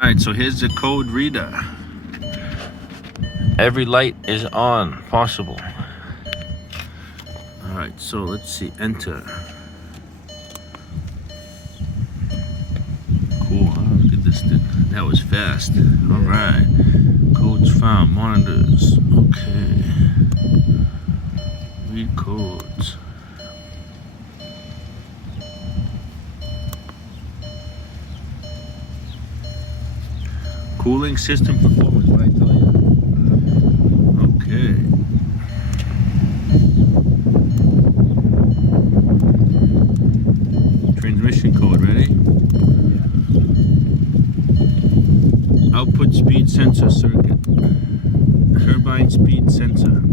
Alright, so here's the code reader. Every light is on possible. Alright, so let's see, enter. Cool, huh? Look at this thing. That was fast. Alright. Codes found, monitors. Okay. Read codes. Cooling system performance, what I tell you. Okay. Transmission code, ready? Output speed sensor circuit. Turbine speed sensor.